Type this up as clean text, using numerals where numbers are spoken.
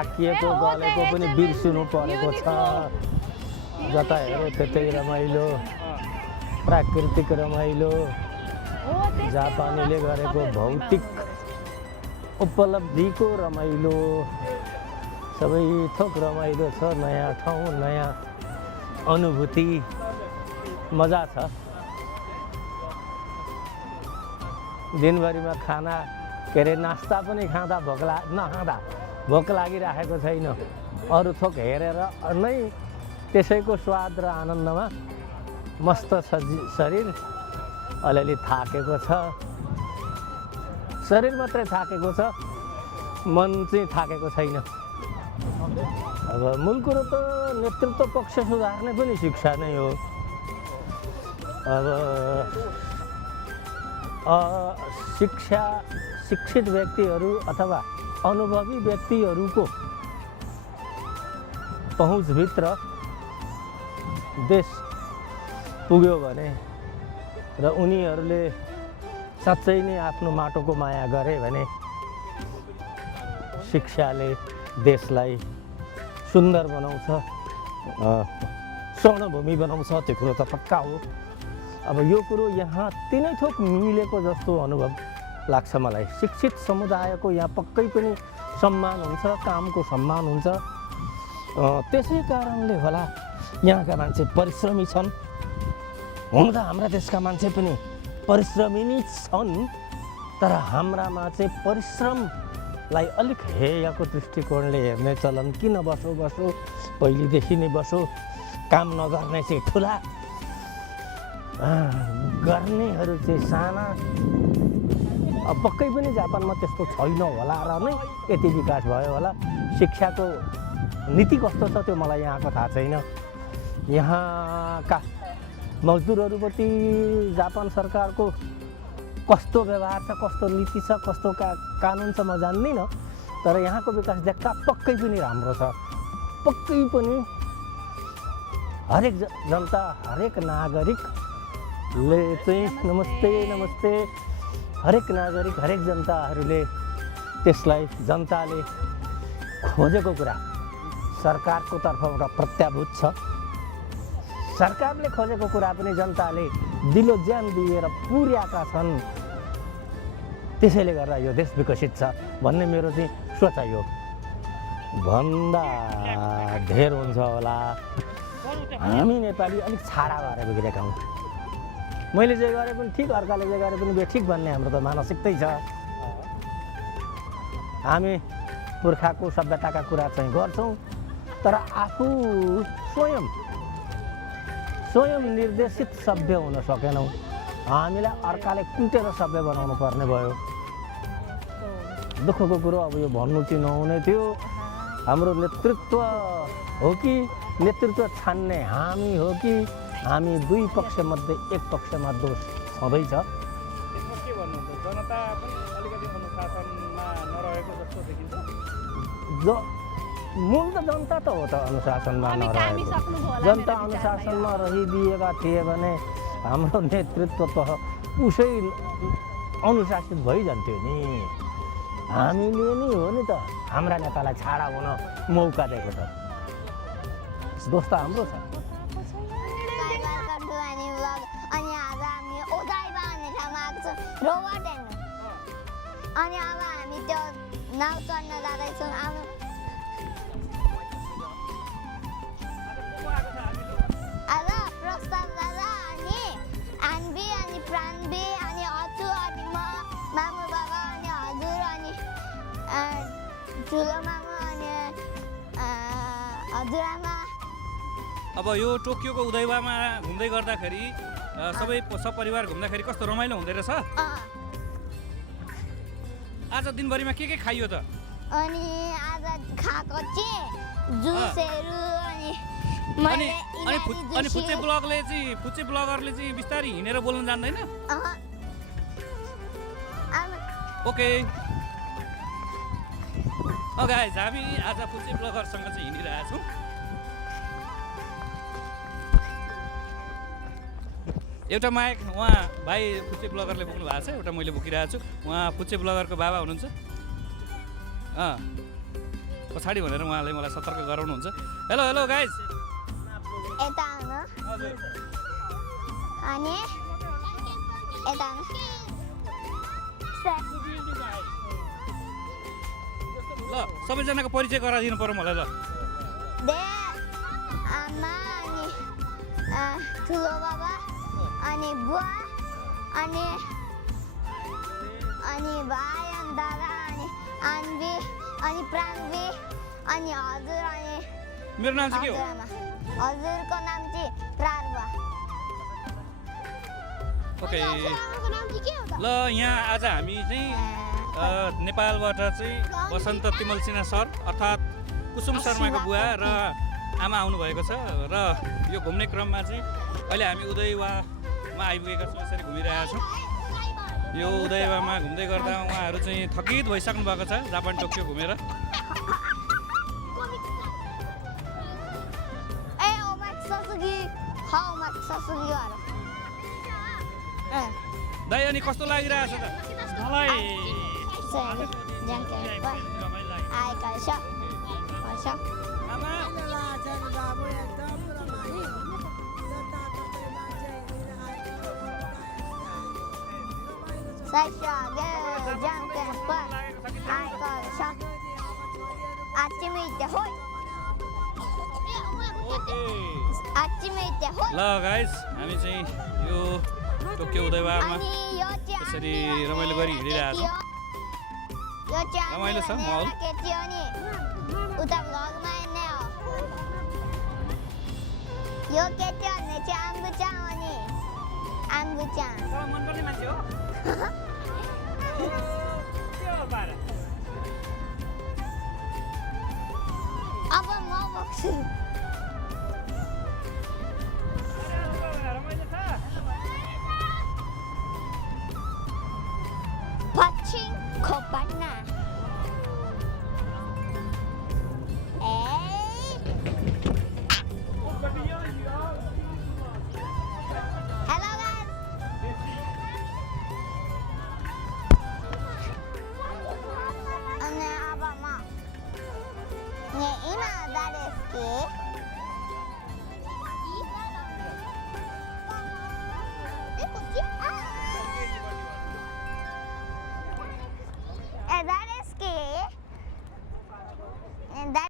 थाकिएको गलेको पनि बिर्सिनु परेको छ। जता हेऱ्यो त्यतै रमाइलो, प्राकृतिक रमाइलो, जापानीले गरेको भौतिक उपलब्धिको रमाइलो, सबै थोक रमाइलो छ। नयाँ ठाउँ, नयाँ अनुभूति, मजा छ। दिनभरिमा खाना के अरे नास्ता पनि खाँदा नखाँदा भोक लागिराखेको छैन। अरू थोक हेरेर नै त्यसैको स्वाद र आनन्दमा मस्त छ शरीर। अलिअलि थाकेको छ, शरीर मात्रै थाकेको छ, मन चाहिँ थाकेको छैन। अब मूल कुरो त नेतृत्व पक्ष सुधार्ने पनि शिक्षा नै हो। अब शिक्षित व्यक्तिहरू अथवा अनुभवी व्यक्तिहरूको पहुँचभित्र देश पुग्यो भने र उनीहरूले साँच्चै नै आफ्नो माटोको माया गरे भने शिक्षाले देशलाई सुन्दर बनाउँछ, स्वर्णभूमि बनाउँछ। त्यो कुरो त पक्का हो। अब यो कुरो यहाँ तिनै थोक मिलेको जस्तो अनुभव लाग्छ मलाई। शिक्षित समुदायको यहाँ पक्कै पनि सम्मान हुन्छ, कामको सम्मान हुन्छ। त्यसै कारणले होला यहाँका मान्छे परिश्रमी छन्। हुन त हाम्रा देशका मान्छे पनि परिश्रमी नै छन्, तर हाम्रामा चाहिँ परिश्रमलाई अलिक हेयको दृष्टिकोणले हेर्ने चलन किन बसो पहिलेदेखि नै बसो, काम नगर्ने चाहिँ ठुला, गर्नेहरू चाहिँ साना। अब पक्कै पनि जापानमा त्यस्तो छैन होला र नै यति विकास भयो होला। शिक्षाको नीति कस्तो छ त्यो मलाई यहाँको थाहा छैन। यहाँका मजदुरहरूप्रति जापान सरकारको कस्तो व्यवहार छ, कस्तो नीति छ, कस्तो कानुन छ म जान्दिनँ, तर यहाँको विकास देख्दा पक्कै पनि राम्रो छ। पक्कै पनि हरेक जनता, हरेक नागरिकले चाहिँ नमस्ते हरेक नागरिक, हरेक जनताहरूले त्यसलाई जनताले खोजेको कुरा सरकारको तर्फबाट प्रत्याभूत छ। सरकारले खोजेको कुरा पनि जनताले दिलो ज्यान दिएर पुर्याएका छन्। त्यसैले गर्दा यो देश विकसित छ भन्ने मेरो चाहिँ सोचाइ हो। भन्दा धेर हुन्छ होला हामी नेपाली अलिक छाडा भएर गइरहेका हौँ। मैले जे गरे पनि ठिक, अर्काले जे गरे पनि बेठिक भन्ने हाम्रो त मानसिकतै छ। हामी पुर्खाको सभ्यताका कुरा चाहिँ गर्छौँ, तर आफू स्वयं निर्देशित सभ्य हुन सकेनौँ। हामीलाई अर्काले कुटेर सभ्य बनाउनु पर्ने भयो। दुःखको कुरो अब यो भन्नु चाहिँ नहुने थियो। हाम्रो नेतृत्व हो कि नेतृत्व छान्ने हामी हो कि हामी दुई पक्षमध्ये एक पक्षमा दोष छँदैछ। त्यसमा के भन्नुहुन्छ? जनता पनि अलिकति अनुशासनमा नरहेको जस्तो देखिन्छ। मूल त जनता त हो त अनुशासनमा नरहेको। जनता अनुशासनमा रहिदिएका थिए भने हाम्रो नेतृत्व त उसै अनुशासित भइजान्थ्यो नि। हामीले नि हो नि त हाम्रा नेतालाई छाडा हुन मौका दिएको छ। दोष त हाम्रो छ। अनि अब हामी त्यो नाउ चढ्न जाँदैछौँ। अब प्रस्ताव दादा अनि आन्बी अनि प्रान्बी अनि अचु अनि म, मामु बाबा अनि हजुर अनि ठुलो मामु अनि हजुरआमा। अब यो टोकियोको उदयवामा घुम्दै गर्दाखेरि सबै सपरिवार घुम्दाखेरि कस्तो रमाइलो हुँदै रहेछ। आज दिनभरिमा के खाइयो त? अनि आज खाएको चाहिँ जुसहरू अनि फुच्चे ब्लगरले चाहिँ बिस्तारै हिँडेर बोल्न जान्दैन? ओके गाइस, हामी आज फुच्चे ब्लगरसँग चाहिँ हिँडिरहेका छौँ। एउटा माइक उहाँ भाइ फुच्चे ब्लगरले बोक्नु भएको छ, एउटा मैले बोकिरहेको छु। उहाँ फुच्चे ब्लगरको बाबा हुनुहुन्छ। पछाडि भनेर उहाँले मलाई सतर्क गराउनुहुन्छ। Hello hello guys. यता आउनु हजुर अनि यता आउनु ल सबैजनाको परिचय गराइदिनु पर्यो मलाई ल। दे आमा अनि ठुलो बाबा अनि बुवा अनि भाइ अनि दादा अनि आन्बी अनि प्रान्बी अनि हजुर अनि मेरो नाम चाहिँ के हो? हजुरआमा। हजुरको नाम चाहिँ प्रार्वा। ओके हजुरआमाको नाम चाहिँ के हो त? ल यहाँ आज हामी चाहिँ नेपालबाट चाहिँ बसन्त तिमल सिन्हा सर अर्थात् कुसुम शर्माको बुवा र आमा आउनुभएको छ र यो घुम्ने क्रममा चाहिँ अहिले हामी उदयवामा आइपुगेका छौँ। यसरी घुमिरहेका छौँ। यो उदयवामा घुम्दै गर्दा उहाँहरू चाहिँ थकित भइसक्नु भएको छ जापान टोकियो घुमेर। दाइ अनि कस्तो लागिरहेछ त? मलाई आमा ल गाइस हामी चाहिँ यो टोकियो उदयवारमा यसरी रमाइलो गरी हिँडिरहेका छौँ। रमाइलो छ माहौल। उता भ्लगमा हेर्ने हो। यो केटी भन्ने चाहिँ आम्बुचा हो नि आम्बुचा। मनपर्ने मान्छे हो? अब म बोक्छु।